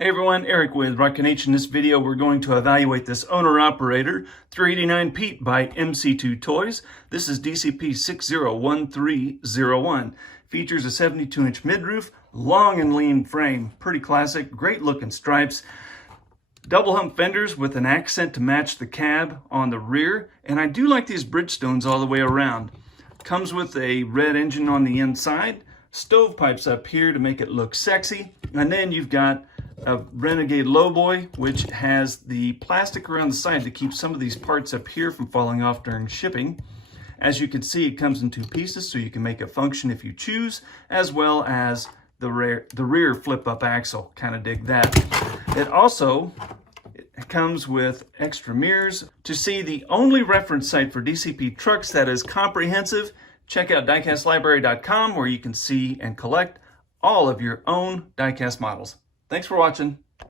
Hey everyone, Eric with Rocket H. In this video, we're going to evaluate this owner-operator 389 Pete by MC2 Toys. This is DCP 601301. Features a 72-inch midroof, long and lean frame. Pretty classic, great looking stripes. Double hump fenders with an accent to match the cab on the rear. And I do like these Bridgestones all the way around. Comes with a red engine on the inside. Stovepipes up here to make it look sexy. And then you've got a Renegade Lowboy, which has the plastic around the side to keep some of these parts up here from falling off during shipping. As you can see, it comes in two pieces, so you can make it function if you choose, as well as the rear flip-up axle. Kind of dig that. It also comes with extra mirrors. To see the only reference site for DCP trucks that is comprehensive, check out diecastlibrary.com, where you can see and collect all of your own diecast models. Thanks for watching.